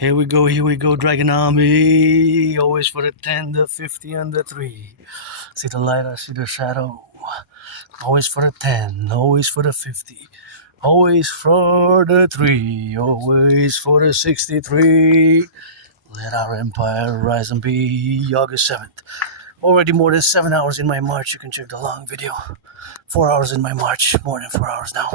Here we go, Dragon Army. Always for the 10, the 50, and the 3. See the light, I see the shadow. Always for the 10, always for the 50. Always for the 3, always for the 63. Let our empire rise and be August 7th. Already more than 7 hours in my march. You can check the long video. 4 hours in my march, more than 4 hours now.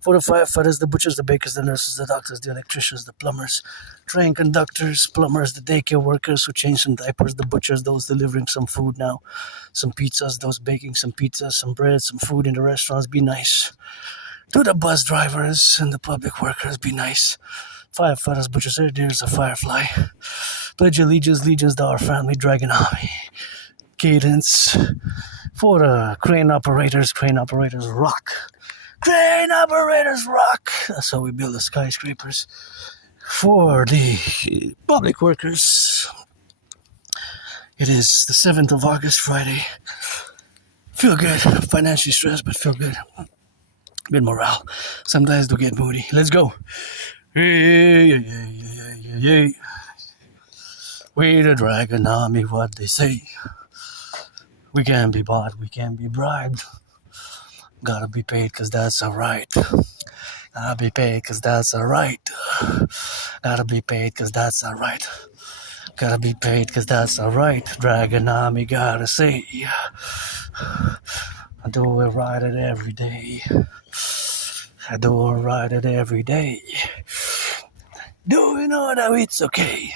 For the firefighters, the butchers, the bakers, the nurses, the doctors, the electricians, the plumbers, train conductors, plumbers, the daycare workers who change some diapers, the butchers, those delivering some food now, some pizzas, those baking some pizzas, some bread, some food in the restaurants, be nice. To the bus drivers and the public workers, be nice. Firefighters, butchers, there's a firefly. Pledge allegiance to our family, Dragon Army. Cadence. For the crane operators, rock. Crane operators rock. That's how we build the skyscrapers. For the public workers, it is the 7th of August, Friday. Feel good. Financially stressed, but feel good. Good morale. Sometimes do get moody. Let's go. Yeah. We the Dragon Army, what they say. We can't be bought, we can't be bribed. Gotta be paid cause that's alright. Gotta be paid cause that's alright. Gotta be paid cause that's alright. Gotta be paid cause that's alright. Dragon Army gotta say. I do it right it every day. I do it right it every day. Do you know that it's okay?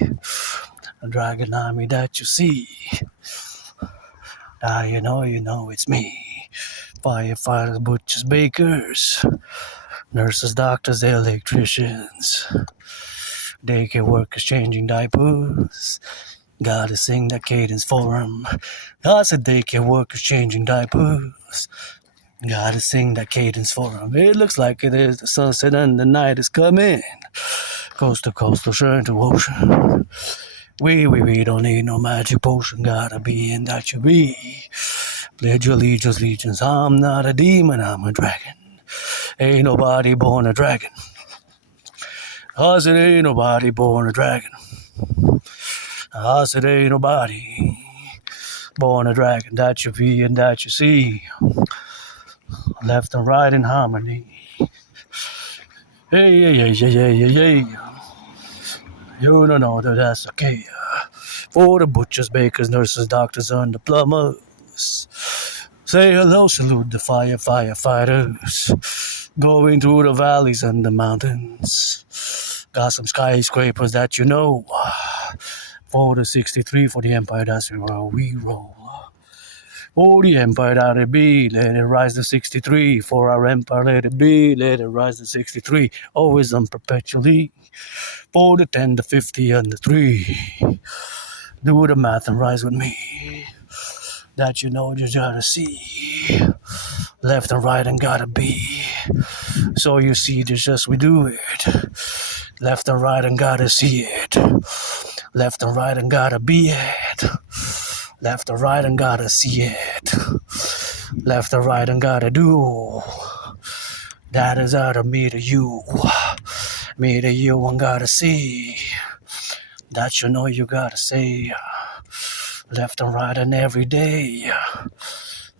The Dragon Army that you see. Now you know it's me. Firefighters, butchers, bakers, nurses, doctors, electricians, daycare workers changing diapers. Gotta sing that cadence for 'em. I said daycare workers changing diapers. Gotta sing that cadence for 'em. It looks like it is the sunset and the night is coming. Coast to coast, ocean to ocean. We don't need no magic potion. Gotta be in that you be. Pledge your allegiance. I'm not a demon, I'm a dragon. Ain't nobody born a dragon. I said ain't nobody born a dragon. I said ain't nobody born a dragon. That you be and that you see. Left and right in harmony. Yeah. You don't know that that's okay. For the butchers, bakers, nurses, doctors, and the plumbers. Say hello, salute the firefighters. Going through the valleys and the mountains. Got some skyscrapers that you know. For the 63, for the empire, that's where we roll. For the empire that it be, let it rise to 63. For our empire, let it be, let it rise to 63. Always and perpetually. For the 10, the 50, and the 3. Do the math and rise with me. That you know you gotta see. Left and right and gotta be. So you see this just we do it. Left and right and gotta see it. Left and right and gotta be it. Left and right and gotta see it. Left and right and gotta do. That is out of me to you. Me to you and gotta see. That you know you gotta say. Left and right and every day.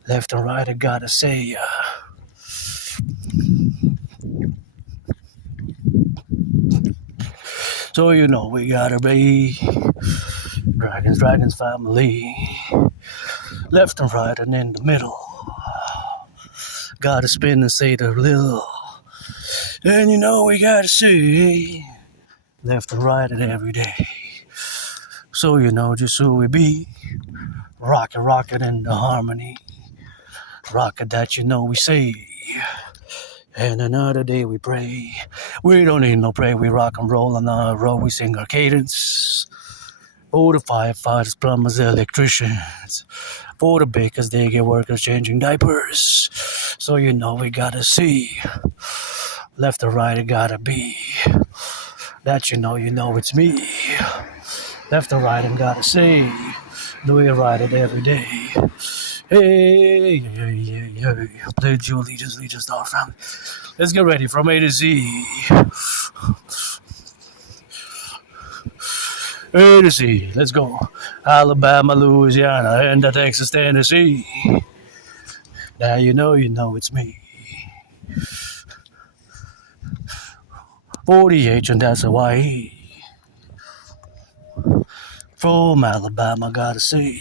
Left and right I gotta say. So you know we gotta be Dragons family. Left and right and in the middle. Gotta spin and say the little. And you know we gotta see. Left and right and every day. So you know just who we be. Rocket in the harmony. Rocket that you know we say. And another day we pray. We don't need no pray. We rock and roll on our road. We sing our cadence. For the firefighters, plumbers, electricians. For the bakers, daycare workers changing diapers. So you know we gotta see. Left or right it gotta be. That you know it's me. Left or right and gotta say. Do it right it every day. Hey. Pledge your allegiance to our family. Let's get ready from A to Z. A to Z, let's go. Alabama, Louisiana, and the Texas, Tennessee. Now you know it's me. 48, and that's Hawaii. From Alabama, gotta say.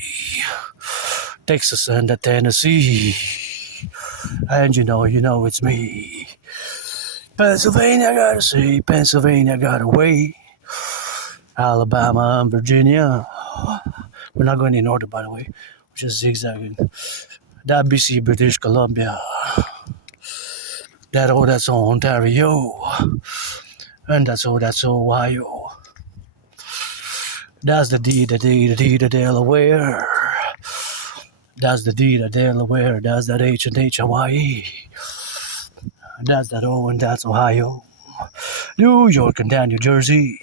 Texas and the Tennessee. And you know it's me. Pennsylvania, gotta say. Pennsylvania, got away. Alabama and Virginia. We're not going in order, by the way. We're just zigzagging. That BC, British Columbia. That's Ontario. And that's Ohio. That's the D, the Delaware. That's the D, the Delaware. That's that H and H, Hawaii. That's that O, and that's Ohio. New York and down New Jersey.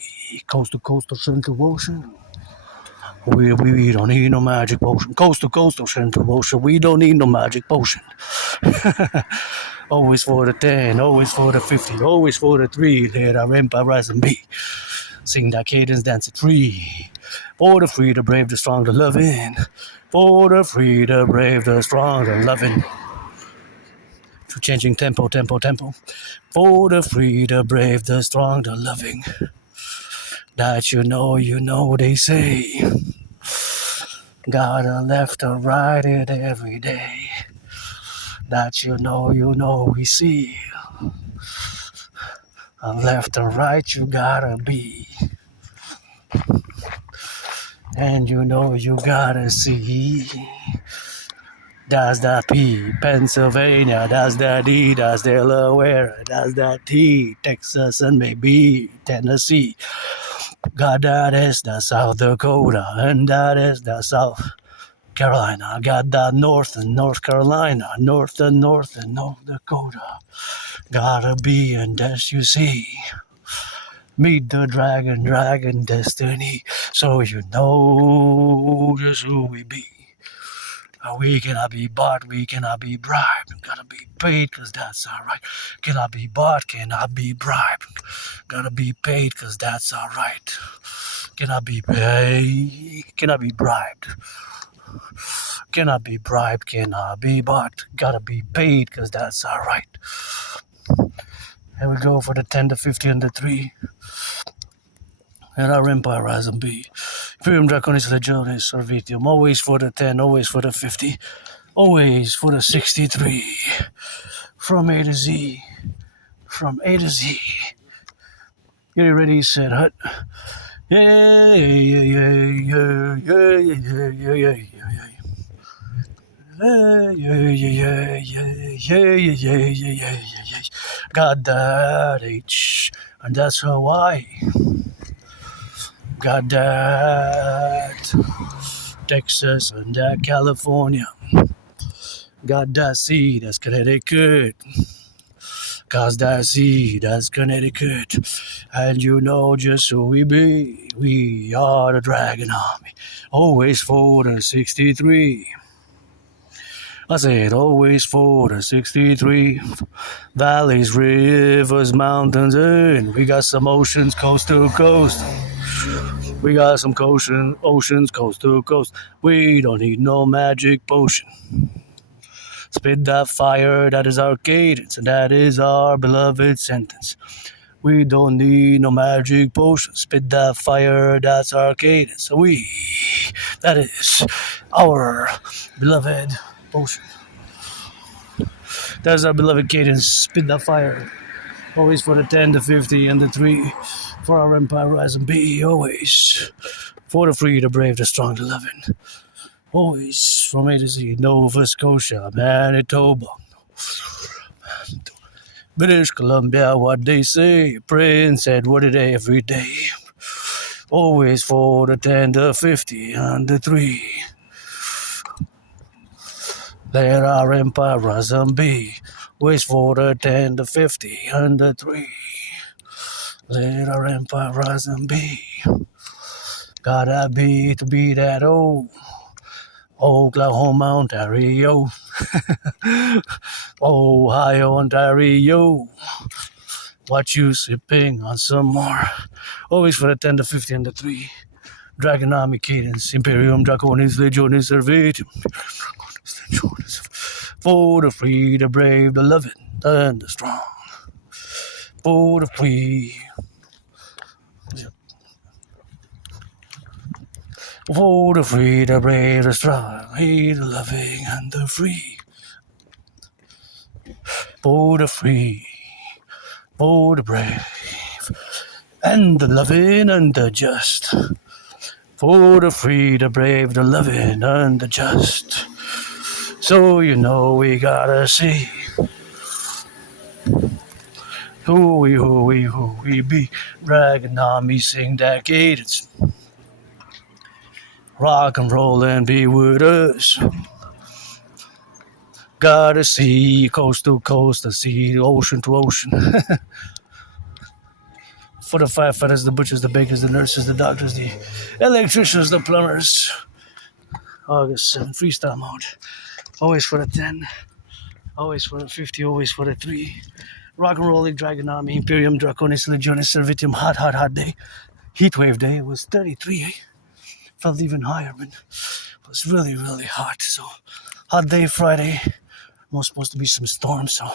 Coast to coast of Central Ocean. We don't need no magic potion. Coast to coast of Central Ocean. We don't need no magic potion. Always for the 10, always for the 50, always for the 3. Let our empire rise and be. Sing that cadence, dance it free. For the free, the brave, the strong, the loving. For the free, the brave, the strong, the loving. To changing tempo. For the free, the brave, the strong, the loving. That you know they say. Got a left or right it every day. That you know we see. A left or right you gotta be. And you gotta see. That's that P, Pennsylvania, that's that D, that's Delaware, that's that T, Texas and maybe Tennessee. Got that S, that's South Dakota, and that S, that's South Carolina. Got that North and North Carolina, North and North Dakota. Gotta be and that's you see. Meet the dragon destiny, so you know just who we be. We cannot be bought, we cannot be bribed. Gotta be paid, cause that's alright. Cannot be bought, cannot be bribed. Gotta be paid, cause that's alright. Cannot be paid, cannot be bribed. Cannot be bribed, cannot be bought. Gotta be paid, cause that's alright. And we go for the 10, the 50, and the 3. And our empire rise and be. Imperium, Draconis, Legioness, Servitium. Always for the 10, always for the 50, always for the 63. From A to Z. From A to Z. Get ready, set, hut. Yeah, yeah, yeah, yeah, yeah, yeah, yeah, yeah, yeah. Yeah. Got that H, and that's Hawaii. Got that Texas and that California. Got that C, that's Connecticut. Cause that C, that's Connecticut. And you know just who we be. We are the Dragon Army. Always for the 63. I said always for the 63. Valleys, rivers, mountains, and we got some oceans coast to coast. We got some oceans coast to coast. We don't need no magic potion. Spit that fire, that is our cadence, and that is our beloved sentence. We don't need no magic potion. Spit that fire, that's our cadence. That is our beloved potion. That is our beloved cadence. Spit that fire. Always for the 10, the 50, and the 3. For our empire rise and be. Always for the free, the brave, the strong, the loving. Always from A to Z. Nova Scotia, Manitoba, British Columbia, what they say. Prince Edward today, every day. Always for the 10, the 50, and the 3. Let our empire rise and be. Always for the 10, the 50, and the 3. Let our empire rise and be. Gotta be to be that old. Oklahoma, Ontario. Ohio, Ontario. What you sipping on some more? Always for the 10, the 50, and the 3. Dragon Army, Cadence, Imperium, Draconis, Legionis, Servitium. For the free, the brave, the loving, and the strong. For the free. For the free, the brave, the strong, the loving, and the free. For the free, for the brave, and the loving, and the just. For the free, the brave, the loving, and the just. So you know we gotta see who we be. Dragon Army, sing that cadence. Rock and roll and be with us. Gotta see coast to coast and see ocean to ocean. For the firefighters, the butchers, the bakers, the nurses, the doctors, the electricians, the plumbers. August 7, freestyle mode. Always for the 10, always for the 50, always for the 3. Rock and Roll, Dragon Army, Imperium, Draconis, Legionis, Servitium, hot day. Heat wave day, it was 33. Felt even higher, but it was really, really hot. So, hot day Friday. Most supposed to be some storms. So,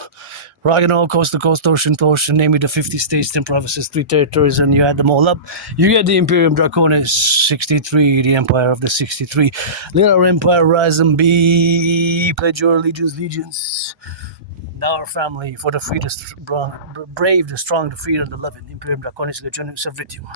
rock and roll, coast to coast, ocean to ocean. Name me the 50 states, 10 provinces, 3 territories, and you add them all up. You get the Imperium Draconis 63, the Empire of the 63. Let our empire rise and be. Pledge your legions. Our family for the free, the brave, the strong, the free, and the loving. Imperium Draconis, Legionix, Servitium.